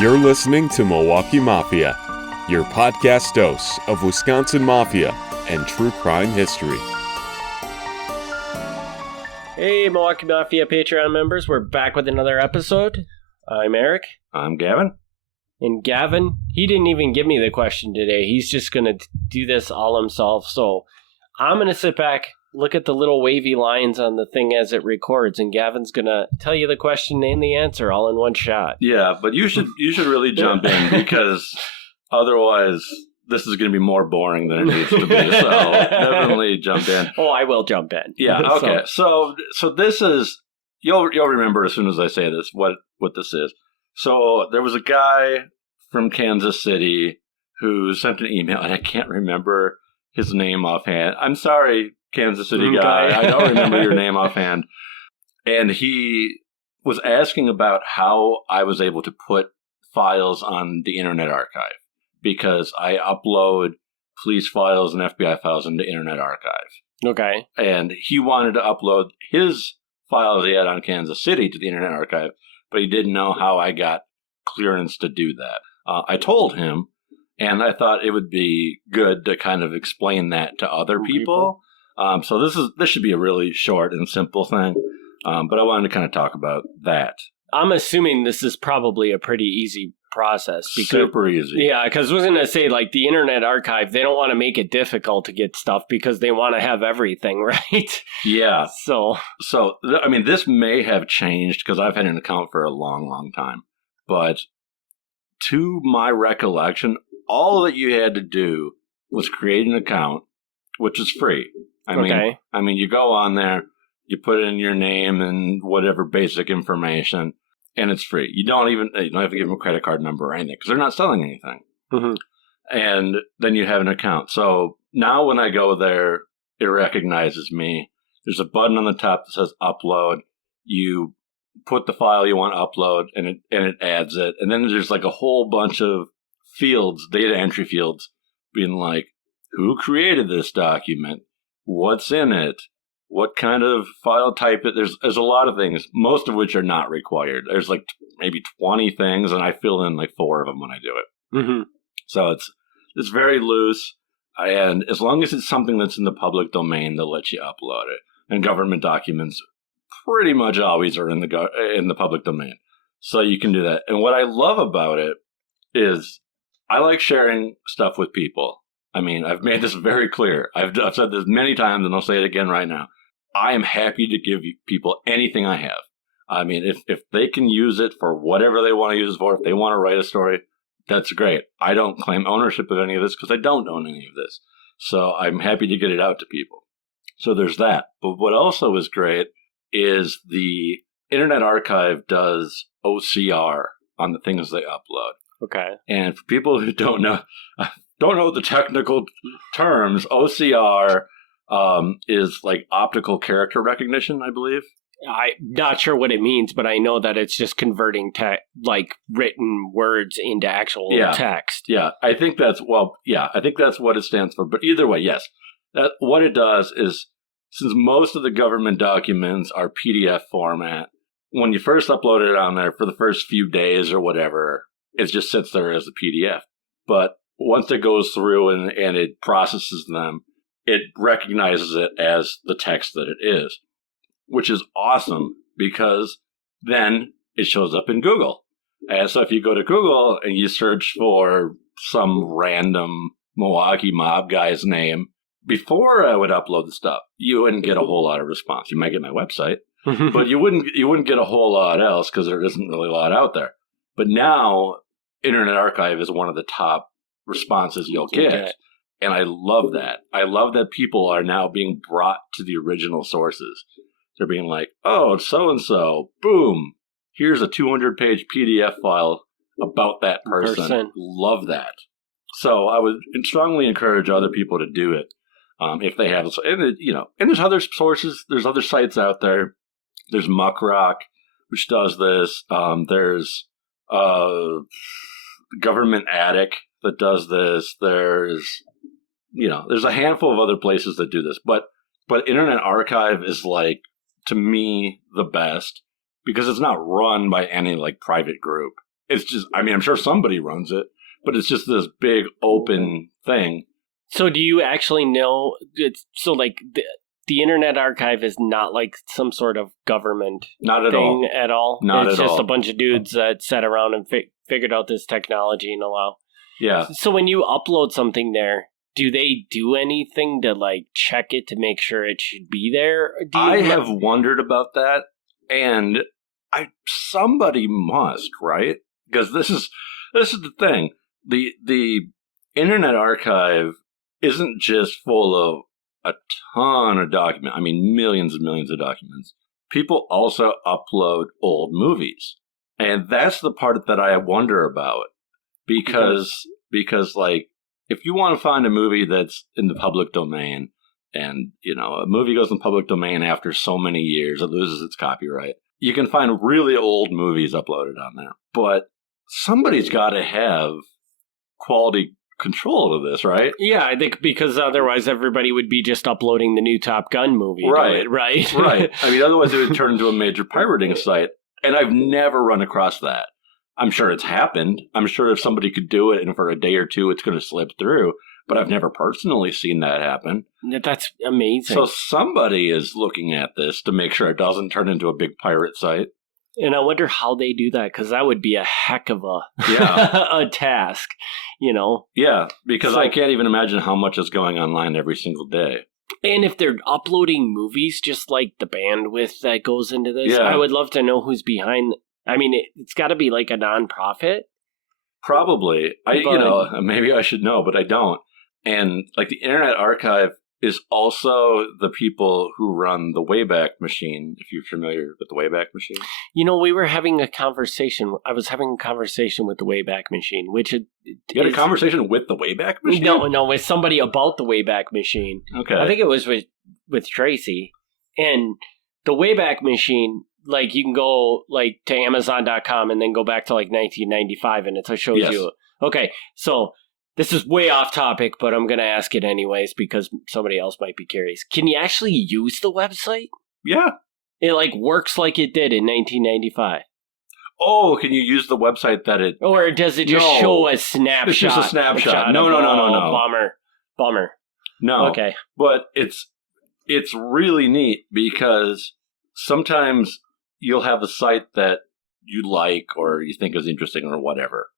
You're listening to Milwaukee Mafia, your podcast dose of Wisconsin Mafia and true crime history. Hey, Milwaukee Mafia Patreon members, we're back with another episode. I'm Eric. I'm Gavin. And Gavin, he didn't even give me the question today. He's just going to do this all himself. So I'm going to sit back, look at the little wavy lines on the thing as it records, and Gavin's going to tell you the question and the answer all in one shot. Yeah, but you should really jump in because otherwise this is going to be more boring than it needs to be. So definitely jump in. Oh, I will jump in. Yeah, okay. So this is, you'll remember as soon as I say this what this is. So there was a guy from Kansas City who sent an email, and I can't remember his name offhand. I'm sorry, Kansas City guy. I don't remember your name offhand. And he was asking about how I was able to put files on the Internet Archive, because I upload police files and FBI files into Internet Archive. Okay. And he wanted to upload his files he had on Kansas City to the Internet Archive, but he didn't know how I got clearance to do that. I told him, and I thought it would be good to kind of explain that to other people. So this should be a really short and simple thing, but I wanted to kind of talk about that. I'm assuming this is probably a pretty easy process. Super easy. Yeah, because I was going to say, like, the Internet Archive, they don't want to make it difficult to get stuff because they want to have everything, right? Yeah. So I mean, this may have changed because I've had an account for a long, long time. But to my recollection, all that you had to do was create an account, which is free. I mean, you go on there, you put in your name and whatever basic information, and it's free. You don't have to give them a credit card number or anything because they're not selling anything. Mm-hmm. And then you have an account. So now when I go there, it recognizes me. There's a button on the top that says upload. You put the file you want to upload, and it adds it. And then there's like a whole bunch of fields, data entry fields, being like, who created this document? What's in it? What kind of file type it? There's a lot of things, most of which are not required. There's like maybe 20 things, and I fill in like 4 of them when I do it. Mm-hmm. So it's very loose, and as long as it's something that's in the public domain, they'll let you upload it. And government documents pretty much always are in the public domain, so you can do that. And what I love about it is I like sharing stuff with people. I mean, I've made this very clear. I've said this many times, and I'll say it again right now. I am happy to give people anything I have. I mean, if they can use it for whatever they want to use it for, if they want to write a story, that's great. I don't claim ownership of any of this because I don't own any of this. So I'm happy to get it out to people. So there's that. But what also is great is the Internet Archive does OCR on the things they upload. Okay. And for people who don't know the technical terms, OCR is like optical character recognition, I believe. I'm not sure what it means, but I know that it's just converting like written words into actual text. Yeah, I think that's what it stands for. But either way, yes. What it does is, since most of the government documents are PDF format, when you first upload it on there for the first few days or whatever, it just sits there as a PDF. But once it goes through and it processes them, it recognizes it as the text that it is, which is awesome because then it shows up in Google. And so if you go to Google and you search for some random Milwaukee mob guy's name, before I would upload the stuff, you wouldn't get a whole lot of response. You might get my website, but you wouldn't get a whole lot else because there isn't really a lot out there. But now Internet Archive is one of the top responses you'll get. And I love that. I love that people are now being brought to the original sources. They're being like, oh, so-and-so, boom, here's a 200-page PDF file about that person. Love that. So I would strongly encourage other people to do it if they have. And there's other sources. There's other sites out there. There's Muckrock, which does this. There's Government Attic that does this. There's a handful of other places that do this, but Internet Archive is, like, to me, the best because it's not run by any like private group. it's just, I mean, I'm sure somebody runs it, but it's just this big open thing. So do you actually know, so like the Internet Archive is not like some sort of government Not at thing all. at all? Not it's at just all. a bunch of dudes that sat around and figured out this technology and allow. Yeah. So when you upload something there, do they do anything to like check it to make sure it should be there? I have wondered about that, and somebody must, right? Because this is the thing. The Internet Archive isn't just full of a ton of documents. I mean, millions and millions of documents. People also upload old movies, and that's the part that I wonder about. Because like, if you want to find a movie that's in the public domain, and, you know, a movie goes in the public domain after so many years, it loses its copyright. You can find really old movies uploaded on there. But somebody's got to have quality control of this, right? Yeah, I think because otherwise everybody would be just uploading the new Top Gun movie. Right. Right. Right. I mean, otherwise it would turn into a major pirating site. And I've never run across that. I'm sure it's happened. I'm sure if somebody could do it and for a day or two it's going to slip through. But I've never personally seen that happen. That's amazing. So somebody is looking at this to make sure it doesn't turn into a big pirate site. And I wonder how they do that, because that would be a heck of a a task, you know? Yeah, because I can't even imagine how much is going online every single day. And if they're uploading movies, just like the bandwidth that goes into this, I would love to know who's behind. I mean, it's got to be like a nonprofit. Probably. Maybe I should know, but I don't. And like the Internet Archive is also the people who run the Wayback Machine, if you're familiar with the Wayback Machine. You know, we were having a conversation. I was having a conversation with the Wayback Machine, which You had a conversation with the Wayback Machine? No, with somebody about the Wayback Machine. Okay. I think it was with Tracy. And the Wayback Machine, like, you can go like to Amazon.com and then go back to like 1995 and it shows you. Okay, so this is way off topic, but I'm going to ask it anyways because somebody else might be curious. Can you actually use the website? Yeah. It like works like it did in 1995. Oh, can you use the website that it... Or does it just show a snapshot? It's just a snapshot. No. Bummer. No. Okay. But it's really neat because sometimes you'll have a site that you like or you think is interesting or whatever.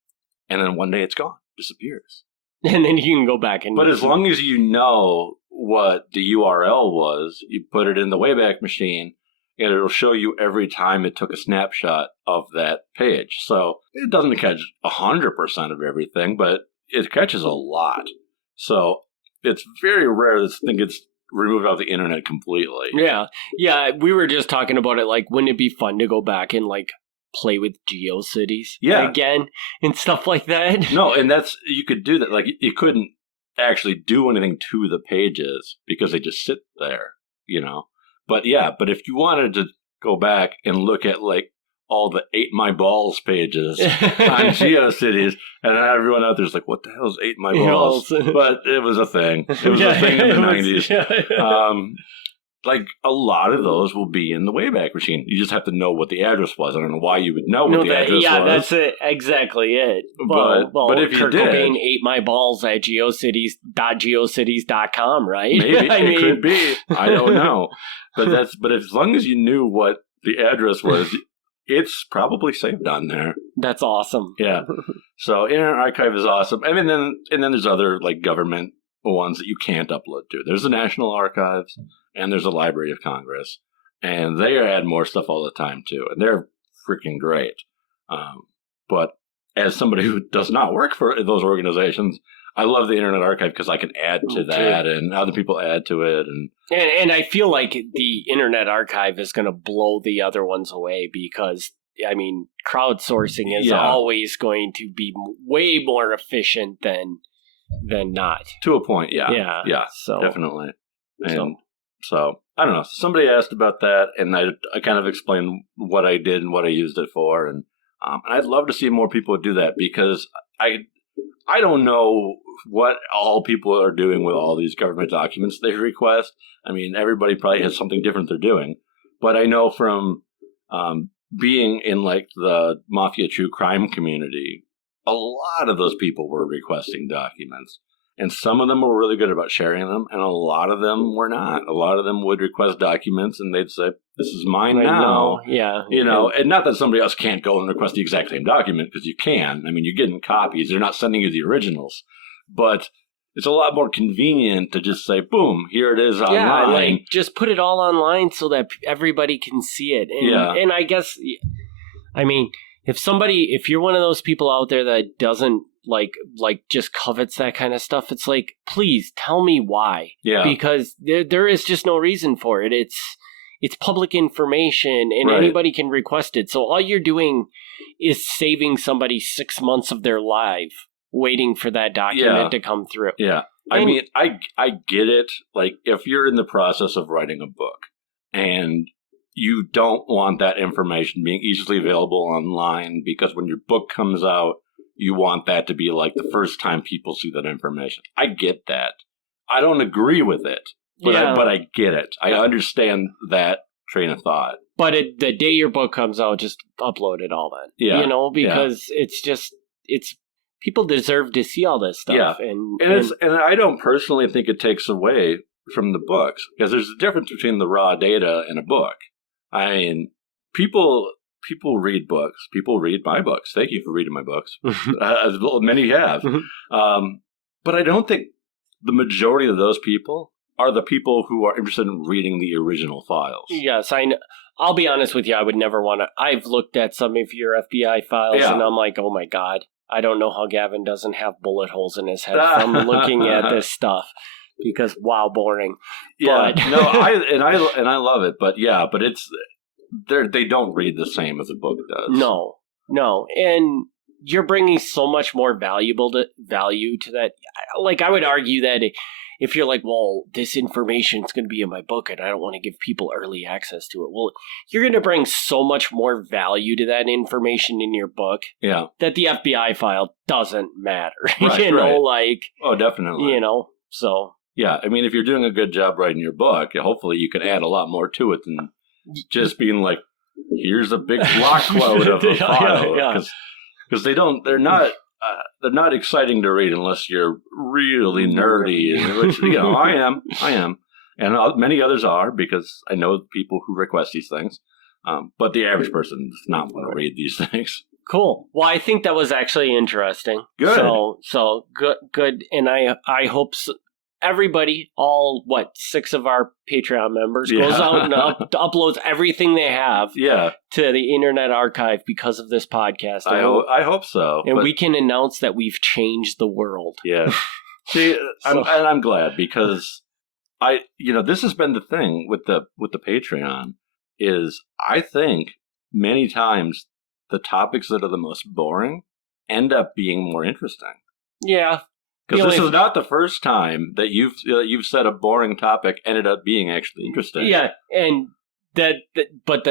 And then one day it's gone. Disappears. And then you can go back and... But as long as you know what the URL was, you put it in the Wayback Machine, and it'll show you every time it took a snapshot of that page. So it doesn't catch 100% of everything, but it catches a lot. So it's very rare that thing gets removed off the internet completely. Yeah. We were just talking about it. Like, wouldn't it be fun to go back and like play with GeoCities again and stuff like that? No, and you could do that. Like, you couldn't actually do anything to the pages because they just sit there, you know. But if you wanted to go back and look at like all the Ate My Balls pages on GeoCities, and everyone out there's like, what the hell is Ate My Balls? But it was a thing. It was a thing in the 90s. Like, a lot of those will be in the Wayback Machine. You just have to know what the address was. I don't know why you would know what the address was. Yeah, that's it. Exactly it. But if Kurt you did... Cobain ate my balls at geocities.geocities.com, right? Maybe. It could be. I don't know. But as long as you knew what the address was, it's probably saved on there. That's awesome. Yeah. So Internet Archive is awesome. I mean, then there's other like government ones that you can't upload to. There's the National Archives. And there's a Library of Congress. And they add more stuff all the time, too. And they're freaking great. But as somebody who does not work for those organizations, I love the Internet Archive because I can add to that and other people add to it. And I feel like the Internet Archive is going to blow the other ones away because, I mean, crowdsourcing is always going to be way more efficient than not. To a point, yeah. Yeah, so, definitely. So, I don't know. Somebody asked about that, and I kind of explained what I did and what I used it for. And I'd love to see more people do that because I don't know what all people are doing with all these government documents they request. I mean, everybody probably has something different they're doing. But I know from being in like the Mafia true crime community, a lot of those people were requesting documents. And some of them were really good about sharing them, and a lot of them were not. A lot of them would request documents, and they'd say, "This is mine now." Yeah. And not that somebody else can't go and request the exact same document, because you can. I mean, you're getting copies. They're not sending you the originals. But it's a lot more convenient to just say, boom, here it is online. Yeah, like, just put it all online so that everybody can see it. And I guess, I mean, if you're one of those people out there that doesn't, like just covets that kind of stuff, it's like, please tell me why. Yeah. Because there is just no reason for it. It's public information, and anybody can request it. So all you're doing is saving somebody 6 months of their life waiting for that document to come through. Yeah. I mean, I get it. Like, if you're in the process of writing a book and you don't want that information being easily available online, because when your book comes out, you want that to be like the first time people see that information. I get that. I don't agree with it, but I get it. I understand that train of thought. But the day your book comes out, just upload it all then. Yeah. Because it's people deserve to see all this stuff. Yeah. And I don't personally think it takes away from the books, because there's a difference between the raw data and a book. I mean, people read books. People read my books. Thank you for reading my books. As many have. But I don't think the majority of those people are the people who are interested in reading the original files. Yes, I know. I'll be honest with you. I would never want to. I've looked at some of your FBI files, and I'm like, oh my God, I don't know how Gavin doesn't have bullet holes in his head from looking at this stuff. Because wow, boring. Yeah, but. No, I love it. But it's they don't read the same as a book does. No, and you're bringing so much more value to that. Like, I would argue that if you're like, well, this information is going to be in my book and I don't want to give people early access to it. Well, you're going to bring so much more value to that information in your book that the FBI file doesn't matter. Right, like... Oh, definitely. So... Yeah, I mean, if you're doing a good job writing your book, hopefully you can add a lot more to it than just being like, here's a big block load of a file. Because they're not exciting to read unless you're really nerdy, which I am, and many others are, because I know people who request these things. But the average person does not want to read these things. Cool. Well, I think that was actually interesting. Good. So good, and I hope everybody, all 6 of our Patreon members, goes out and uploads everything they have to the Internet Archive because of this podcast. I hope so. And we can announce that we've changed the world. Yeah. See, I'm glad, because this has been the thing with the Patreon, is I think many times the topics that are the most boring end up being more interesting. Yeah. Because this is not the first time that you've said a boring topic ended up being actually interesting. Yeah, and but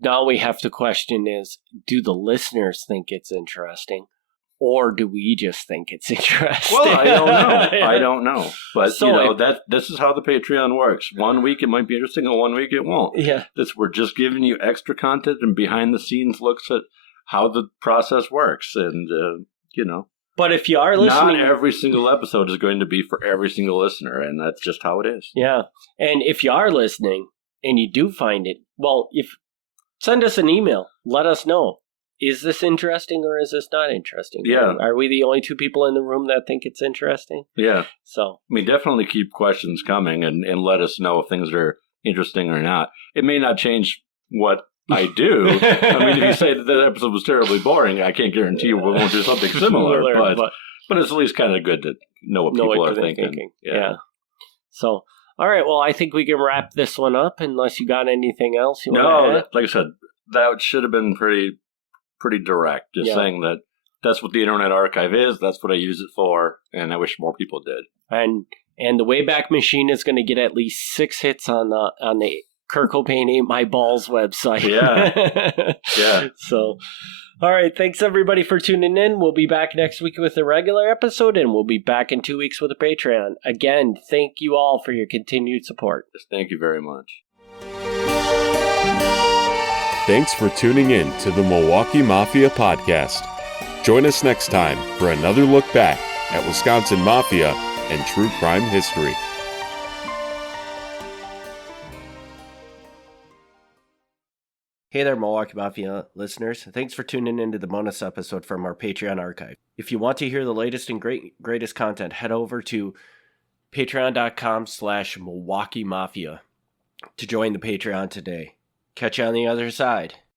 now we have to question is, do the listeners think it's interesting, or do we just think it's interesting? Well, I don't know. But this is how the Patreon works. 1 week it might be interesting, and 1 week it won't. Yeah, we're just giving you extra content and behind the scenes looks at how the process works, and But if you are listening... Not every single episode is going to be for every single listener, and that's just how it is. Yeah. And if you are listening and you do find it, send us an email. Let us know. Is this interesting or is this not interesting? Yeah. Are we the only 2 people in the room that think it's interesting? Yeah. So... I mean, definitely keep questions coming and let us know if things are interesting or not. It may not change what I do. I mean, if you say that the episode was terribly boring, I can't guarantee we won't do something similar. But it's at least kind of good to know what people are thinking. Yeah. So, all right. Well, I think we can wrap this one up, unless you got anything else you want to add. Like I said, that should have been pretty direct. Just saying that that's what the Internet Archive is. That's what I use it for, and I wish more people did. And the Wayback Machine is going to get at least 6 hits on the Kurt Cobain Ain't My Balls website. Yeah. So, all right. Thanks, everybody, for tuning in. We'll be back next week with a regular episode, and we'll be back in 2 weeks with a Patreon. Again, thank you all for your continued support. Thank you very much. Thanks for tuning in to the Milwaukee Mafia podcast. Join us next time for another look back at Wisconsin Mafia and true crime history. Hey there, Milwaukee Mafia listeners. Thanks for tuning into the bonus episode from our Patreon archive. If you want to hear the latest and greatest content, head over to patreon.com/Milwaukee Mafia to join the Patreon today. Catch you on the other side.